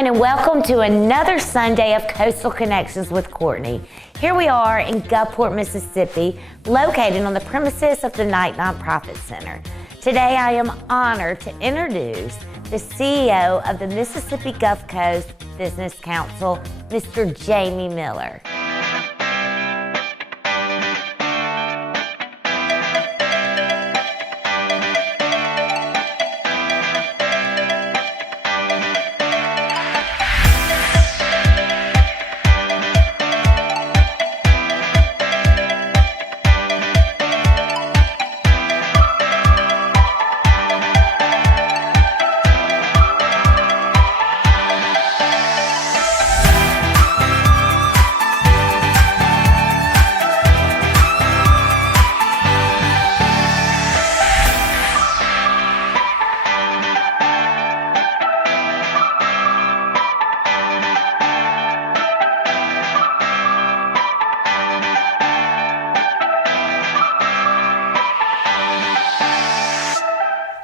everyone, and welcome to another Sunday of Coastal Connections with Courtney. Here we are in Gulfport, Mississippi, located on the premises of the Knight Nonprofit Center. Today I am honored to introduce the CEO of the Mississippi Gulf Coast Business Council, Mr. Jamie Miller.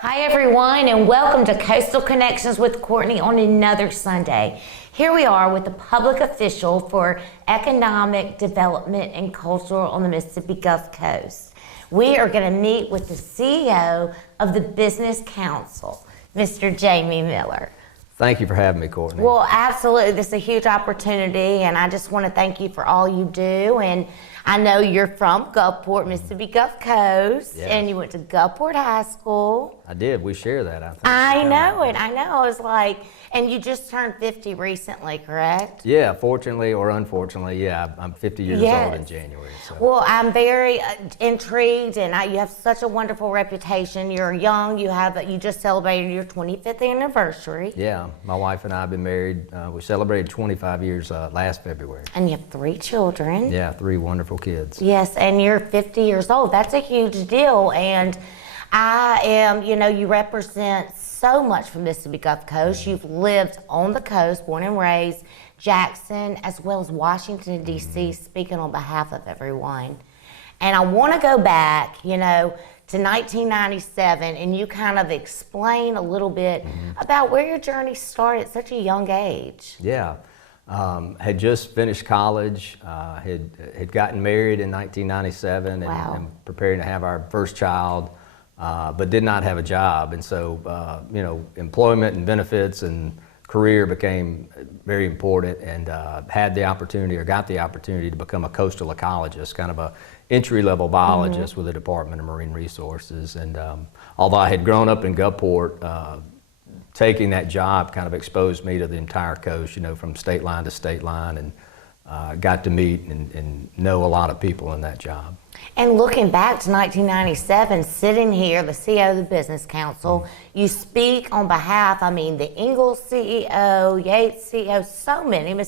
Hi everyone, and welcome to Coastal Connections with Courtney on another Sunday. Here we are with the public official for economic development and culture on the Mississippi Gulf Coast. We are going to meet with the CEO of the Business Council, Mr. Jamie Miller. Thank you for having me, Courtney. Well, absolutely. This is a huge opportunity, and I just want to thank you for all you do. And I know you're from Gulfport, Mississippi Gulf Coast, Yes. And you went to Gulfport High School. I did. We share that, I think. I know it. I know. I was like, and you just turned 50 recently, correct? Yeah, fortunately or unfortunately, yeah, I'm 50 years old in January. So. Well, I'm very intrigued, and you have such a wonderful reputation. You're young. You just celebrated your 25th anniversary. Yeah, my wife and I have been married. We celebrated 25 years last February. And you have 3 children. Yeah, 3 wonderful kids. Yes, and you're 50 years old. That's a huge deal. And I am, you represent so much from Mississippi Gulf Coast. You've lived on the coast, born and raised, Jackson, as well as Washington, D.C., speaking on behalf of everyone. And I want to go back, to 1997, and you kind of explain a little bit about where your journey started at such a young age. Yeah. Had just finished college, had gotten married in 1997 and preparing to have our first child, but did not have a job. And so, employment and benefits and career became very important, and got the opportunity to become a coastal ecologist, kind of a entry-level biologist with the Department of Marine Resources. And although I had grown up in Gulfport, taking that job kind of exposed me to the entire coast, from state line to state line, and got to meet and know a lot of people in that job. And looking back to 1997, sitting here, the CEO of the Business Council, you speak on behalf, the Ingalls CEO, Yates CEO, so many,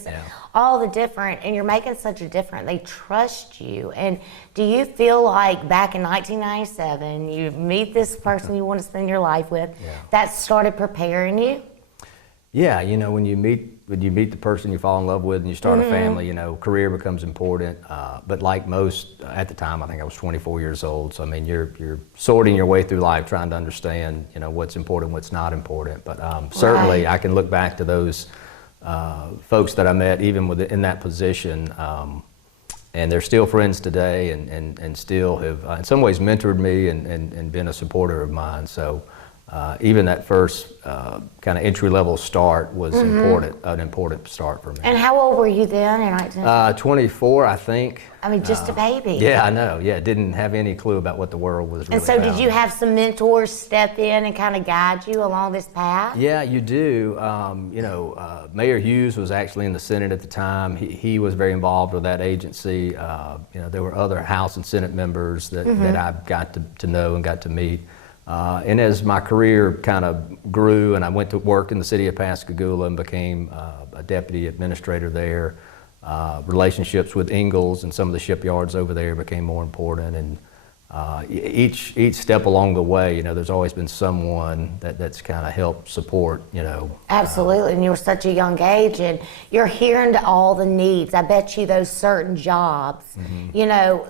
all the different, and you're making such a difference. They trust you. And do you feel like back in 1997, you meet this person you want to spend your life with, that started preparing you? Yeah, when you meet the person you fall in love with and you start a family, career becomes important. But like most, at the time, I think I was 24 years old. So you're sorting your way through life, trying to understand, what's important, what's not important. But certainly, I can look back to those folks that I met, even in that position, and they're still friends today, and still have, in some ways, mentored me and been a supporter of mine. So. Even that first kind of entry-level start was an important start for me. And how old were you then in 1997? 24, I think. Just a baby. Yeah, I know. Yeah, didn't have any clue about what the world was really about. And so did you have some mentors step in and kind of guide you along this path? Yeah, you do. Mayor Hughes was actually in the Senate at the time. He was very involved with that agency. There were other House and Senate members that I got to know and got to meet. And as my career kind of grew and I went to work in the city of Pascagoula and became a deputy administrator there, relationships with Ingalls and some of the shipyards over there became more important. And each step along the way, you know, there's always been someone that's kind of helped support, you know. Absolutely, and you were such a young age, and you're hearing to all the needs. I bet you those certain jobs, you know,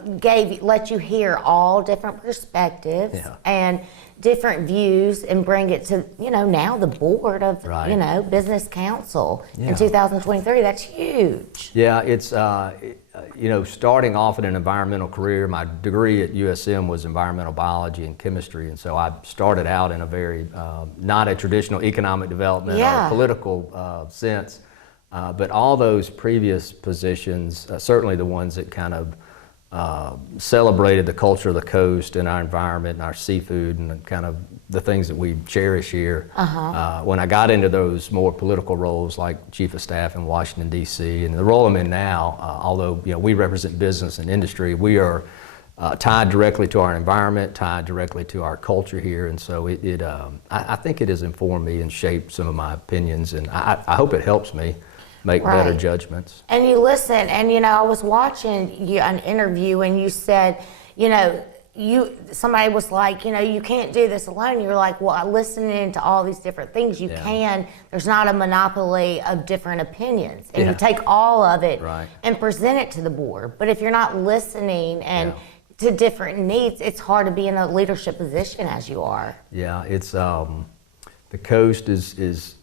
let you hear all different perspectives and different views, and bring it to, you know, now the board of, you know, business council in 2023. That's huge. Yeah, it's you know, starting off in an environmental career, my degree at USM was environmental biology and chemistry, and so I started out in a very, not a traditional economic development or political sense, but all those previous positions, certainly the ones that kind of celebrated the culture of the coast and our environment and our seafood and kind of the things that we cherish here. When I got into those more political roles like Chief of Staff in Washington, D.C., and the role I'm in now, although, you know, we represent business and industry, we are tied directly to our environment, tied directly to our culture here, and so I think it has informed me and shaped some of my opinions, and I hope it helps me make better judgments. And you listen, and you know, I was watching an interview, and you said, you know, somebody was like, you know, you can't do this alone. You're like, well, listening to all these different things, you can. There's not a monopoly of different opinions, and you take all of it and present it to the board. But if you're not listening and to different needs, it's hard to be in a leadership position as you are. Yeah, it's the coast is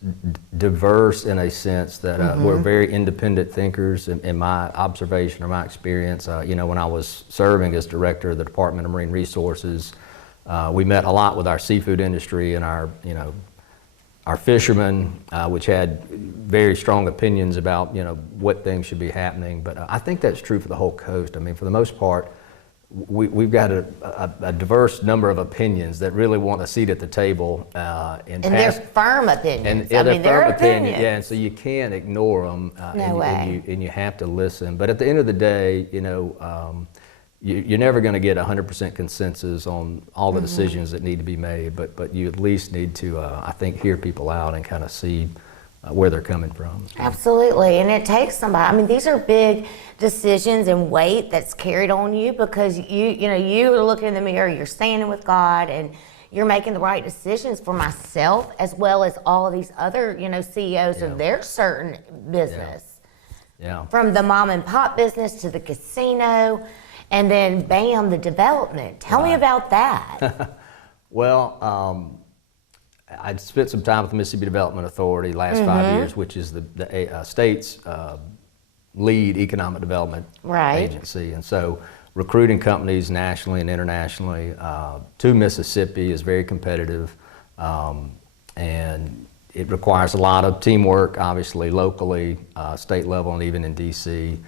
diverse in a sense that we're very independent thinkers. In my observation or my experience, you know, when I was serving as director of the Department of Marine Resources, we met a lot with our seafood industry and our, you know, our fishermen, which had very strong opinions about, you know, what things should be happening. But I think that's true for the whole coast. I mean, for the most part, we've got a diverse number of opinions that really want a seat at the table. And they're firm opinions. And I mean, they're firm opinions. Yeah, and so you can't ignore them. No way. And you have to listen. But at the end of the day, you know, you're never going to get 100% consensus on all the decisions that need to be made. But you at least need to, I think, hear people out and kind of see where they're coming from. Absolutely, and it takes somebody. I mean, these are big decisions and weight that's carried on you, because you know, you're looking in the mirror, you're standing with God, and you're making the right decisions for myself as well as all of these other, you know, CEOs of their certain business. From the mom and pop business to the casino, and then bam, the development. Tell me about that. Well, I spent some time with the Mississippi Development Authority last 5 years, which is the state's lead economic development agency. And so recruiting companies nationally and internationally to Mississippi is very competitive. And it requires a lot of teamwork, obviously, locally, state level, and even in D.C.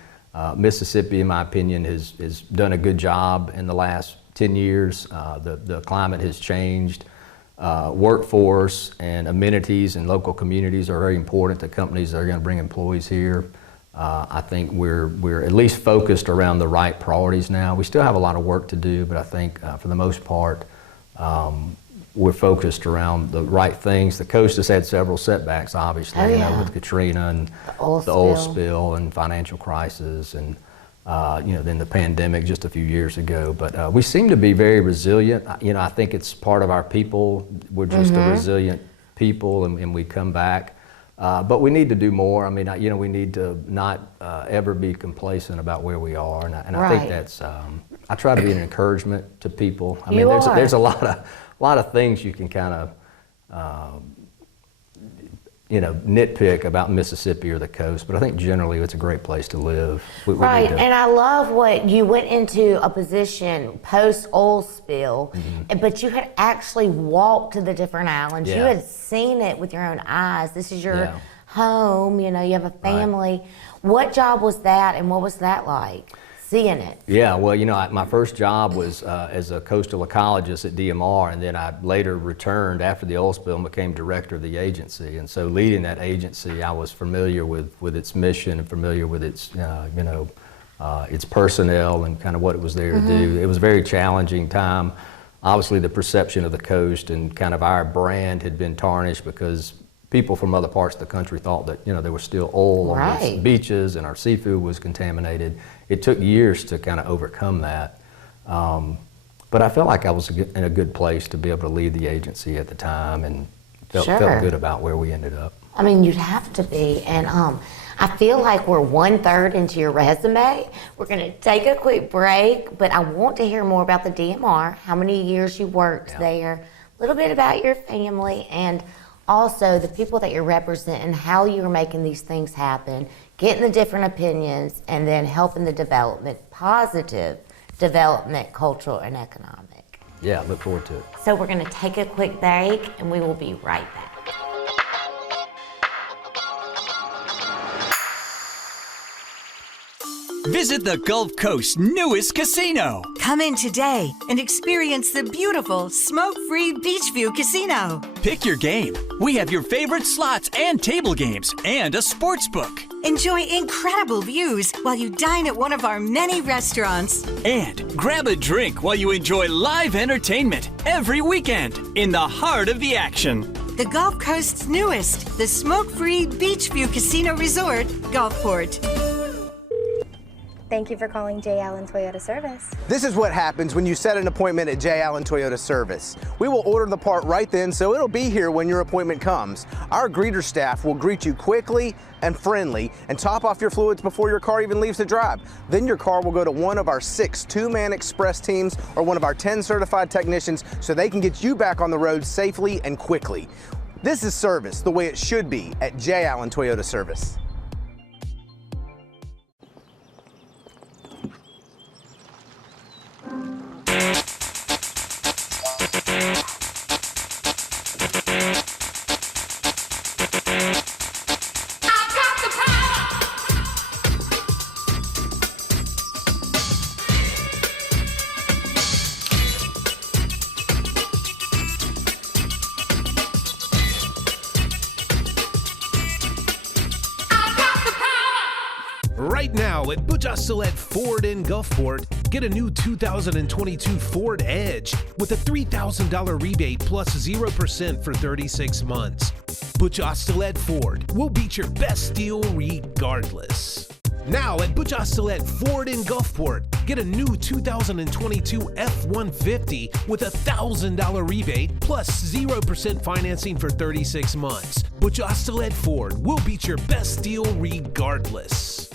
Mississippi, in my opinion, has done a good job in the last 10 years. The climate has changed. Workforce and amenities in local communities are very important to companies that are going to bring employees here. I think we're at least focused around the right priorities now. We still have a lot of work to do, but I think for the most part, we're focused around the right things. The coast has had several setbacks, obviously, you know, with Katrina and the oil spill and financial crisis, and you know, then the pandemic just a few years ago. But we seem to be very resilient. You know, I think it's part of our people. We're just a resilient people, and we come back. But we need to do more. I mean, you know, we need to not ever be complacent about where we are, and I think that's. I try to be an encouragement to people. I mean, there's a lot of things you can kind of. You know, nitpick about Mississippi or the coast, but I think generally it's a great place to live. Right, and I love what you went into a position post oil spill, but you had actually walked to the different islands. You had seen it with your own eyes. This is your home, you know, you have a family. What job was that, and what was that like? Seeing it. Yeah, well, you know, my first job was as a coastal ecologist at DMR, and then I later returned after the oil spill and became director of the agency. And so leading that agency, I was familiar with its mission and familiar with its, you know, its personnel and kind of what it was there to do. It was a very challenging time. Obviously, the perception of the coast and kind of our brand had been tarnished because people from other parts of the country thought that, you know, there was still oil on its beaches and our seafood was contaminated. It took years to kind of overcome that. but I felt like I was in a good place to be able to lead the agency at the time, and felt good about where we ended up. I mean, you'd have to be, and I feel like we're 1/3 into your resume. We're going to take a quick break, but I want to hear more about the DMR, how many years you worked there, a little bit about your family, and also the people that you're representing, how you're making these things happen, getting the different opinions, and then helping the development, positive development, cultural and economic. Yeah, look forward to it. So we're going to take a quick break, and we will be right back. Visit the Gulf Coast's newest casino. Come in today and experience the beautiful smoke-free Beachview Casino. Pick your game. We have your favorite slots and table games and a sports book. Enjoy incredible views while you dine at one of our many restaurants. And grab a drink while you enjoy live entertainment every weekend in the heart of the action. The Gulf Coast's newest, the smoke-free Beachview Casino Resort, Gulfport. Thank you for calling J. Allen Toyota Service. This is what happens when you set an appointment at J. Allen Toyota Service. We will order the part right then, so it'll be here when your appointment comes. Our greeter staff will greet you quickly and friendly and top off your fluids before your car even leaves the drive. Then your car will go to one of our 6 two-man express teams or one of our 10 certified technicians so they can get you back on the road safely and quickly. This is service the way it should be at J. Allen Toyota Service. Right now at Butch Ostelet Ford in Gulfport, get a new 2022 Ford Edge with a $3,000 rebate plus 0% for 36 months. Butch Ostelet Ford will beat your best deal regardless. Now at Butch Ostelet Ford in Gulfport, get a new 2022 F-150 with a $1,000 rebate plus 0% financing for 36 months. Butch Ostelet Ford will beat your best deal regardless.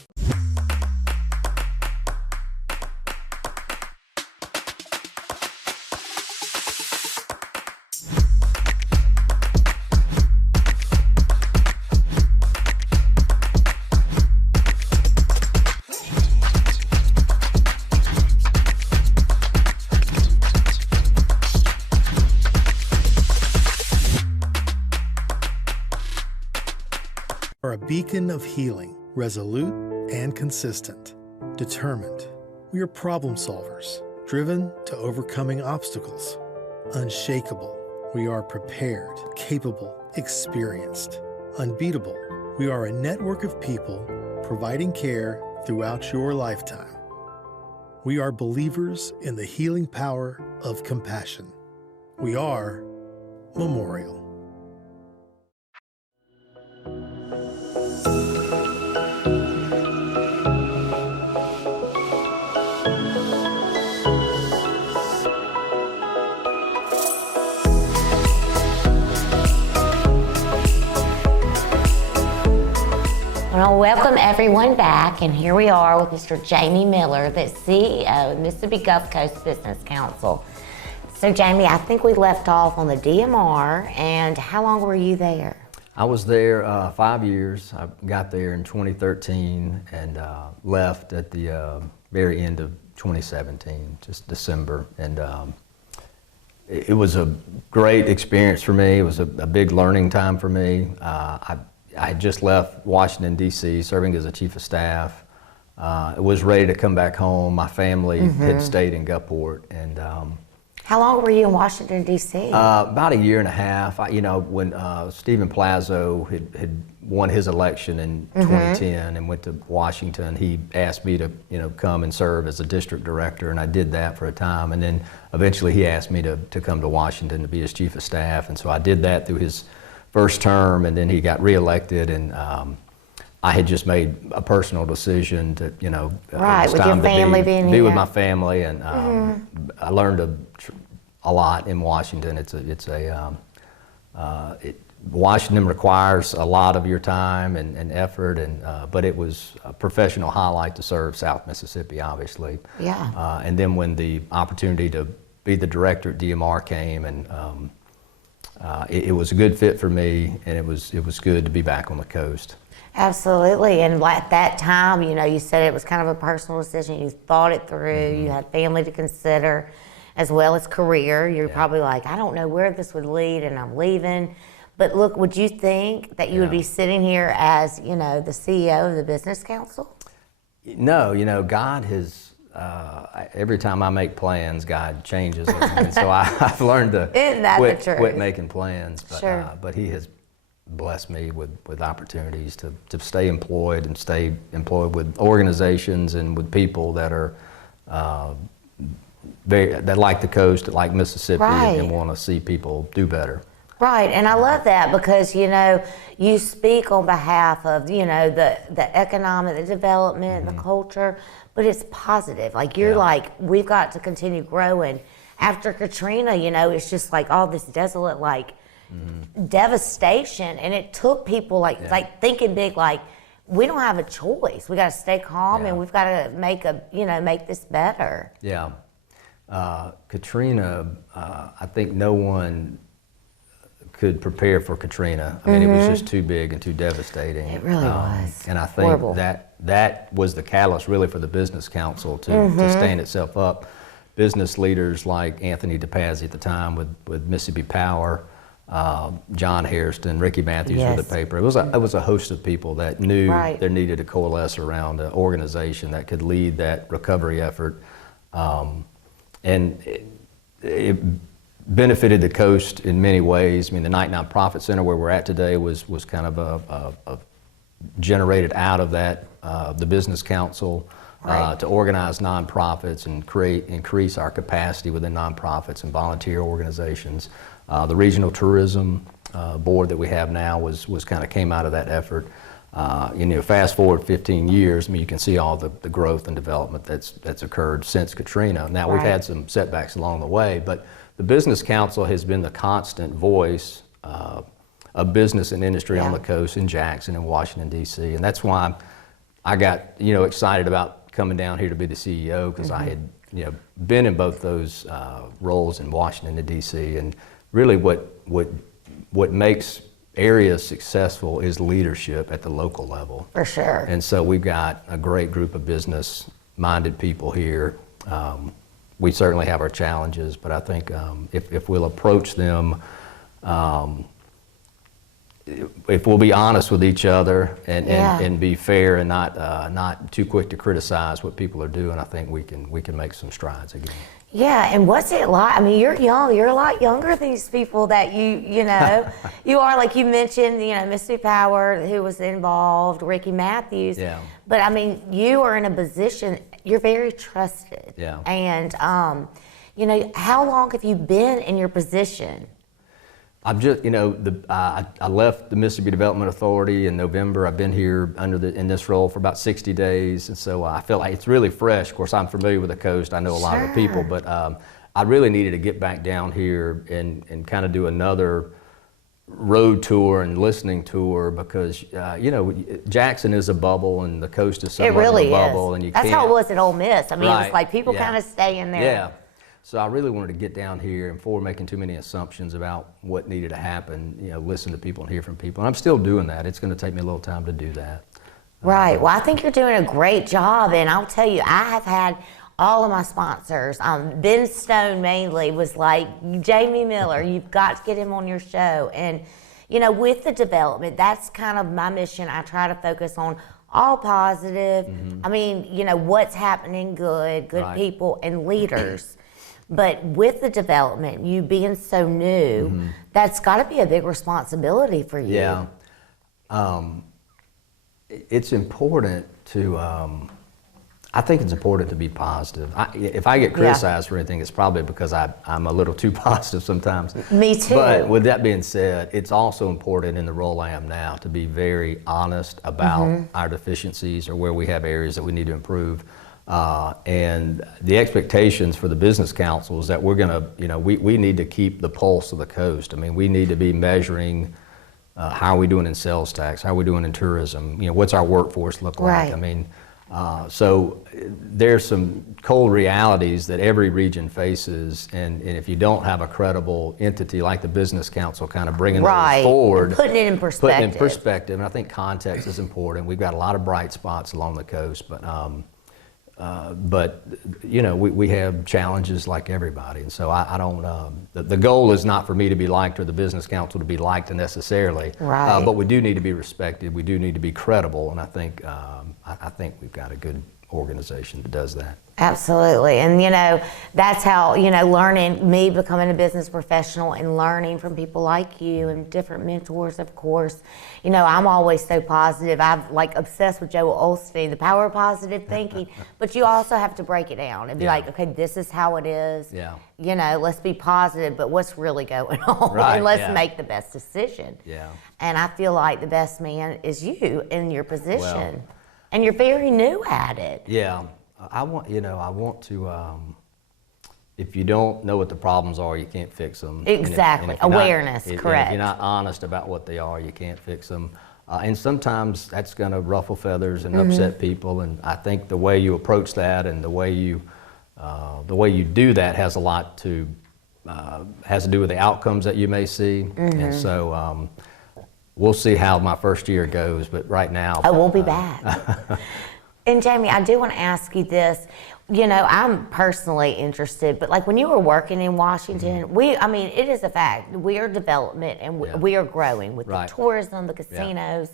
Are a beacon of healing, resolute and consistent, determined. We are problem solvers, driven to overcoming obstacles, unshakable. We are prepared, capable, experienced, unbeatable. We are a network of people providing care throughout your lifetime. We are believers in the healing power of compassion. We are Memorial. Well, welcome everyone back, and here we are with Mr. Jamie Miller, the CEO of Mississippi Gulf Coast Business Council. So Jamie, I think we left off on the DMR, and how long were you there? I was there 5 years. I got there in 2013 and left at the very end of 2017, just December. And it was a great experience for me. It was a big learning time for me. I had just left Washington, D.C., serving as a chief of staff. I was ready to come back home. My family had stayed in Gulfport. And how long were you in Washington, D.C.? About a year and a half. When Stephen Plazo had won his election in 2010 and went to Washington, he asked me to come and serve as a district director, and I did that for a time. And then eventually he asked me to come to Washington to be his chief of staff, and so I did that through his first term, and then he got reelected, and I had just made a personal decision to, you know, Right, it was with time your to family being be here. with my family, and I learned a lot in Washington. Washington requires a lot of your time and effort, but it was a professional highlight to serve South Mississippi, obviously. Yeah. And then when the opportunity to be the director at DMR came, and it was a good fit for me, and it was good to be back on the coast. Absolutely. And at that time, you know, you said it was kind of a personal decision. You thought it through. You had family to consider as well as career. You're probably like, I don't know where this would lead, and I'm leaving. But look, would you think that you would be sitting here as, you know, the CEO of the Business Council? No, you know, God has, every time I make plans, God changes them. And so I've learned to Isn't that the truth? quit making plans. But, Sure. But He has blessed me with opportunities to stay employed and stay employed with organizations and with people that are that like the coast, that like Mississippi, Right. and want to see people do better. Right, and I love that because, you know, you speak on behalf of, you know, the economic, the development, the culture, but it's positive. Like, you're like, we've got to continue growing. After Katrina, you know, it's just like all this desolate, like, devastation, and it took people like thinking big, like, we don't have a choice. We got to stay calm, and we've got to make this better. Yeah. Katrina, I think no one could prepare for Katrina. I mean, it was just too big and too devastating. It really was. And I think Horrible. that was the catalyst really for the Business Council to stand itself up. Business leaders like Anthony DePazzi at the time with Mississippi Power, John Hairston, Ricky Matthews Yes. with the paper. It was a host of people that knew Right. there needed to coalesce around an organization that could lead that recovery effort. And it benefited the coast in many ways. I mean, the Knight Nonprofit Center where we're at today was kind of a generated out of that, the Business Council, Right. to organize nonprofits and increase our capacity within nonprofits and volunteer organizations. The Regional Tourism Board that we have now was kind of came out of that effort. You know, fast forward 15 years, I mean, you can see all the growth and development that's occurred since Katrina. Now, we've Right. had some setbacks along the way, but the Business Council has been the constant voice of business and industry on Yeah. the coast in Jackson and Washington, D.C. And that's why I got, you know, excited about coming down here to be the CEO, because I had, you know, been in both those roles in Washington and D.C. And really what makes areas successful is leadership at the local level. For sure. And so we've got a great group of business-minded people here. We certainly have our challenges, but I think if we'll approach them, if we'll be honest with each other and be fair and not too quick to criticize what people are doing, I think we can make some strides again. Yeah, and what's it like? I mean, you're young. You're a lot younger than these people that you know. You are, like you mentioned, you know, Mississippi Power, who was involved, Ricky Matthews. Yeah. But I mean, you are in a position. You're very trusted. Yeah. And you know, how long have you been in your position? I've just, you know, I left the Mississippi Development Authority in November. I've been here in this role for about 60 days, and so I feel like it's really fresh. Of course, I'm familiar with the coast. I know a lot of the people, but I really needed to get back down here and kind of do another road tour and listening tour, because you know, Jackson is a bubble and the coast is somewhat It really of a bubble, is. and you That's can't. how it was at Ole Miss. I mean, it Right. was like people Yeah. kind of stay in there. Yeah. So I really wanted to get down here, and before making too many assumptions about what needed to happen, you know, listen to people and hear from people. And I'm still doing that. It's going to take me a little time to do that. Right. Well, I think you're doing a great job, and I'll tell you, I have had all of my sponsors. Ben Stone mainly was like, Jamie Miller, you've got to get him on your show. And you know, with the development, that's kind of my mission. I try to focus on all positive. I mean, you know, what's happening good Right. people and leaders. But with the development, you being so new, that's got to be a big responsibility for you. Yeah. It's important to, I think it's important to be positive. If I get criticized for anything, it's probably because I'm a little too positive sometimes. Me too. But with that being said, it's also important in the role I am now to be very honest about our deficiencies or where we have areas that we need to improve. And the expectations for the business council is that we're going to, we need to keep the pulse of the coast. I mean, we need to be measuring how are we doing in sales tax, how are we doing in tourism, what's our workforce look like? Right. I mean, so there's some cold realities that every region faces, and if you don't have a credible entity like the Business Council kind of bringing those forward, and putting it in perspective. And I think context is important. We've got a lot of bright spots along the coast, but we have challenges like everybody, and so I don't. The goal is not for me to be liked or the Business Council to be liked necessarily, right. But we do need to be respected. We do need to be credible, and I think we've got a good organization that does that. Absolutely. And, that's how, learning, me becoming a business professional and learning from people like you and different mentors, of course. I'm always so positive. I'm obsessed with Joel Osteen, the power of positive thinking. But you also have to break it down and be like, okay, this is how it is. Yeah. Let's be positive, but what's really going on? Right, and let's make the best decision. Yeah. And I feel like the best man is you in your position. Well, and you're very new at it. Yeah. I want to, if you don't know what the problems are, you can't fix them. Exactly. Awareness, correct. If you're not honest about what they are, you can't fix them. And sometimes that's going to ruffle feathers and upset people. And I think the way you approach that and the way you do that has a lot to, has to do with the outcomes that you may see. And so we'll see how my first year goes, but right now. I won't be back. And Jamie, I do want to ask you this. I'm personally interested, but when you were working in Washington, it is a fact. We are development and we are growing with the tourism, the casinos.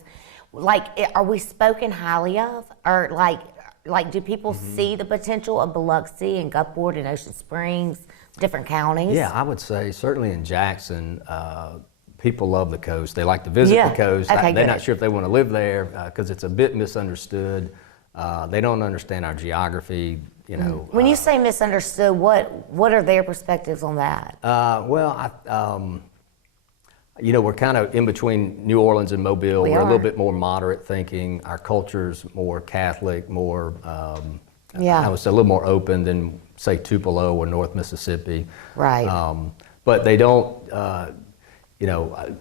Are we spoken highly of? Or do people see the potential of Biloxi and Gulfport and Ocean Springs, different counties? Yeah, I would say certainly in Jackson, people love the coast. They like to visit the coast. Okay, they're not sure if they want to live there because it's a bit misunderstood. They don't understand our geography, When you say misunderstood, what are their perspectives on that? We're kind of in between New Orleans and Mobile. We're a little bit more moderate thinking. Our culture's more Catholic, more, I would say a little more open than, say, Tupelo or North Mississippi. Right. But they don't,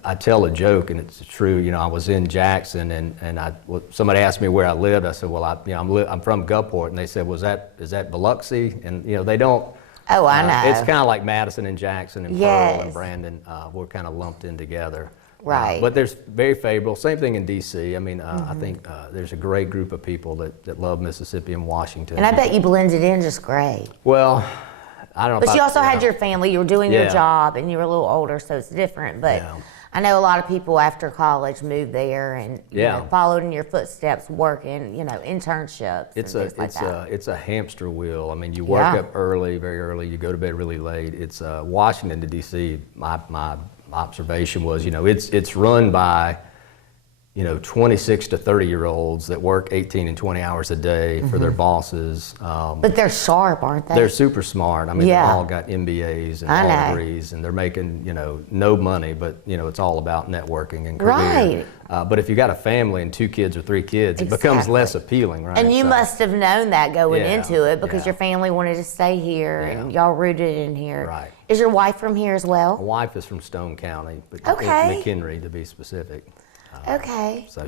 I tell a joke, and it's true. I was in Jackson, and somebody asked me where I lived. I said, well, I'm from Gulfport, and they said, is that Biloxi? And they don't. Oh, I know. It's kind of like Madison and Jackson and Pearl and Brandon. We're kind of lumped in together. Right. But there's very favorable. Same thing in D.C. I mean, I think there's a great group of people that love Mississippi and Washington. And I bet you blended in just great. Well, I don't know. But you also had your family. You were doing your job, and you were a little older, so it's different. But I know a lot of people after college moved there and followed in your footsteps, working, internships. It's a hamster wheel. I mean, you work up early, very early. You go to bed really late. It's Washington to D.C. My observation was, it's run by 26 to 30-year-olds that work 18 and 20 hours a day for their bosses. But they're sharp, aren't they? They're super smart. I mean, they've all got MBAs and law degrees, and they're making, no money, but, it's all about networking and career. Right. But if you got a family and 2 kids or 3 kids, it becomes less appealing, right? And you must have known that going into it because your family wanted to stay here and y'all rooted in here. Right. Is your wife from here as well? My wife is from Stone County, but McHenry to be specific. Okay. So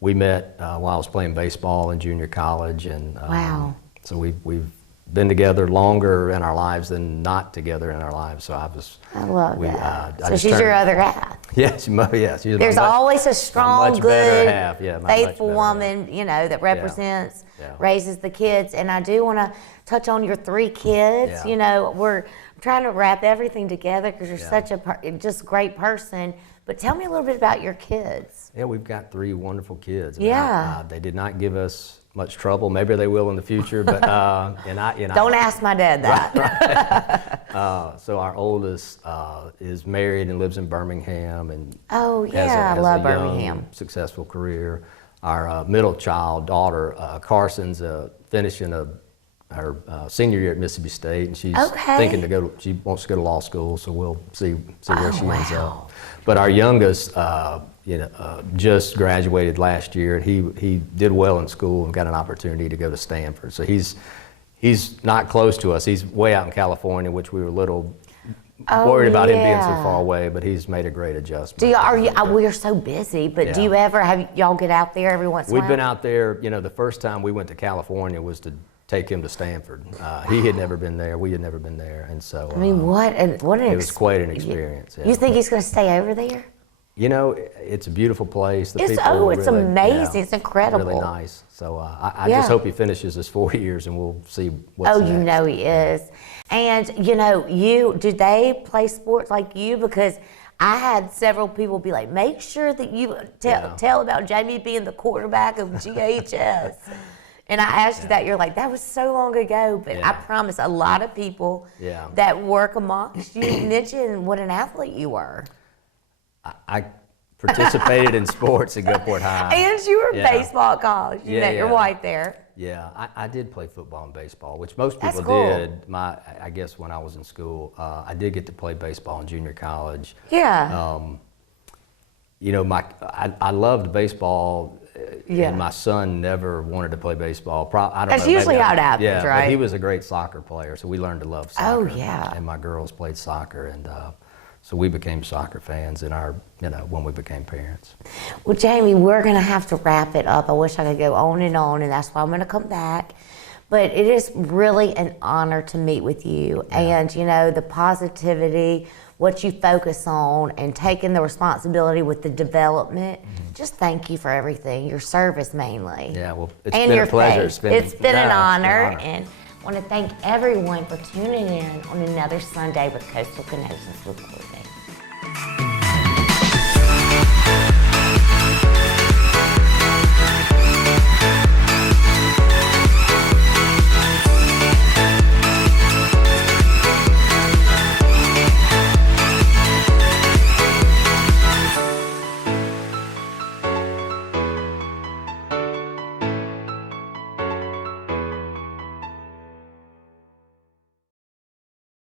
we met while I was playing baseball in junior college, and so we've been together longer in our lives than not together in our lives. So I love that. So she's your other half. Yes, she's There's always a strong, good, half. faithful woman, that represents, raises the kids. And I do want to touch on your 3 kids. We're trying to wrap everything together because you're such a just great person. But tell me a little bit about your kids. Yeah, we've got 3 wonderful kids. They did not give us much trouble. Maybe they will in the future, but don't ask my dad that. Right. So our oldest is married and lives in Birmingham, and I love Birmingham. Successful career. our middle child, daughter, Carson's finishing her senior year at Mississippi State, and she's thinking to go. She wants to go to law school, so we'll see where she ends up. But our youngest, just graduated last year, and he did well in school and got an opportunity to go to Stanford. So he's not close to us. He's way out in California, which we were a little worried about him being so far away, but he's made a great adjustment. We are so busy, but do you ever have y'all get out there every once in a while? We've been out there. The first time we went to California was to take him to Stanford. He had never been there. We had never been there, and so what an it was quite an experience. You think he's going to stay over there? It's a beautiful place. It's amazing. It's incredible. Really nice. So I just hope he finishes his 4 years, and we'll see what's next. You know he is. And do they play sports like you? Because I had several people be like, make sure that you tell about Jamie being the quarterback of GHS. And I asked you that, you're like, that was so long ago, but I promise a lot of people that work amongst you mentioned what an athlete you were. I participated in sports at Gulfport High. And you were baseball at college. You met your wife there. Yeah, I did play football and baseball, which most people did. I guess when I was in school, I did get to play baseball in junior college. Yeah. I loved baseball. And my son never wanted to play baseball. That's usually how it happens, right? But he was a great soccer player, so we learned to love soccer. Oh, yeah. And my girls played soccer, and so we became soccer fans when we became parents. Well, Jamie, we're going to have to wrap it up. I wish I could go on, and that's why I'm going to come back. But it is really an honor to meet with you. Yeah. And, the positivity, what you focus on, and taking the responsibility with the development. Just thank you for everything, your service mainly. Yeah, well, it's been a pleasure. It's been an honor. And I want to thank everyone for tuning in on another Sunday with Coastal Connections Recording.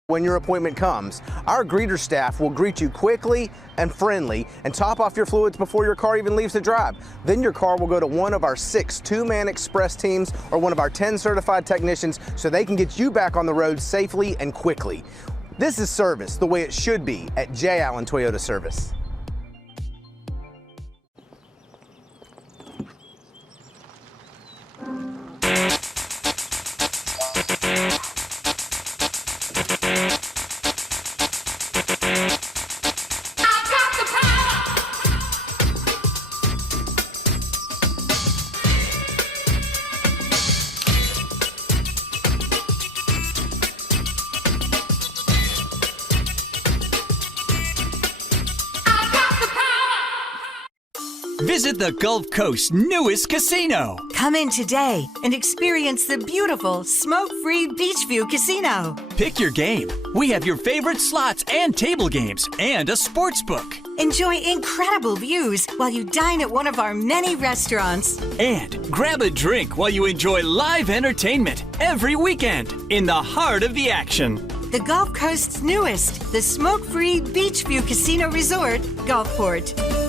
When your appointment comes, our greeter staff will greet you quickly and friendly and top off your fluids before your car even leaves the drive. Then your car will go to one of our 6 two-man express teams or one of our 10 certified technicians so they can get you back on the road safely and quickly. This is service the way it should be at J. Allen Toyota Service. Visit the Gulf Coast's newest casino. Come in today and experience the beautiful smoke-free Beachview Casino. Pick your game. We have your favorite slots and table games and a sports book. Enjoy incredible views while you dine at one of our many restaurants. And grab a drink while you enjoy live entertainment every weekend in the heart of the action. The Gulf Coast's newest, the smoke-free Beachview Casino Resort, Gulfport.